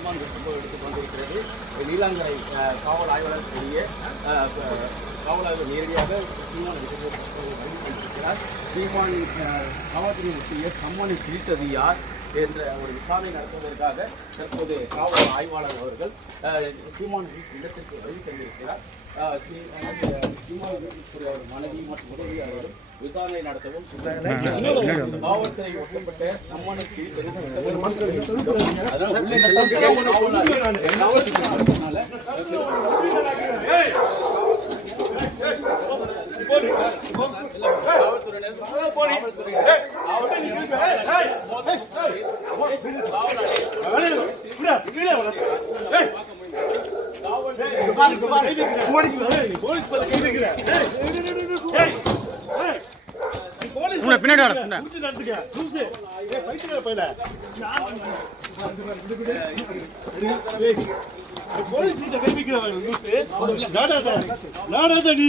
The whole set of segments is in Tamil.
ரிமாண்ட் எடுத்துக் கொண்டிருக்கிறது. நீலாங்கரை காவல் ஆய்வாளர் வெளியே காவல் ஆய்வு நேரடியாக சீமான் இருக்கிறார் சீமான் அஹ், காவல்துறை முக்கிய சம்மானை பிரித்தது யார்? பேசுகிற ஒரு விசாரணை நடத்துவதற்காக தற்போது காவல் ஆய்வாளர் அவர்கள் அஹ், சீமான் இடத்திற்கு வருகை தந்திருக்கிறார் சீமான் வீட்டுக்குரிய அவர் மனைவி மற்றும் உதவியாளர்களும் விசாரணை நடத்தவும் காவல்துறை ஒட்டப்பட்ட காவல்துறையினர் பிரித்தது அதான் உள்ளே காவலாளர் காவல்துறையினர் காவல்துறையினர் பின்னாடி வர பின்னாடி நீ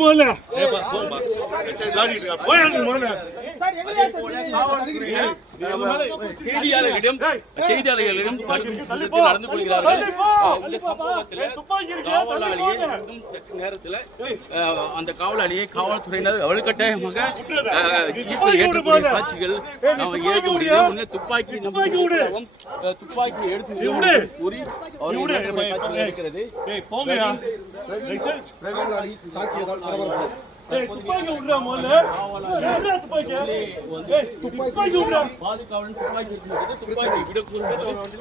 முதல்ல. போய் முதல்ல. செய்தியாளர்களிடம் செய்தியாளர்களிடம் நடந்து கொள்கிறார்கள். இந்த சம்பவத்தில் காவலாளியை சற்று நேரத்தில் அந்த காவலாளியை காவல்துறையினர் வலுக்கட்டாயமாக ஏற்றக்கூடிய காட்சிகள் நாம் ஏற்க முடியும் துப்பாக்கி துப்பாக்கி எடுத்து கூறி அவர் காட்சிகள் இருக்கிறது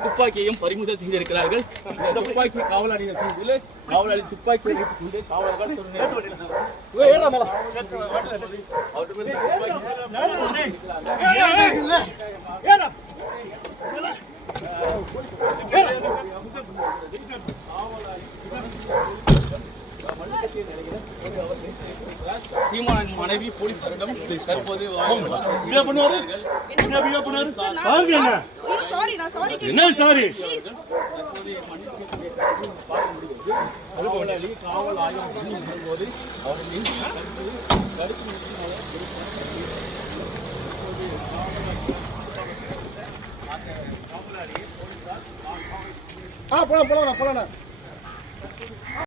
துப்பாக்கியையும் பறிமுதல் செய்திருக்கிறார்கள் துப்பாக்கி செய்தியில் காவலாளி துப்பாக்கி அவர்கள் சீமானின் மனைவி போலீசாரிடம் தற்போது என்ன? சாரி நான் சாரி என்ன? சாரி தற்போது மன்னிப்பு கேட்டு பார்க்க முடிகிறது காவலாளி காவல் ஆய்வு போது ஆ போலாம் போலாம் போலாம்.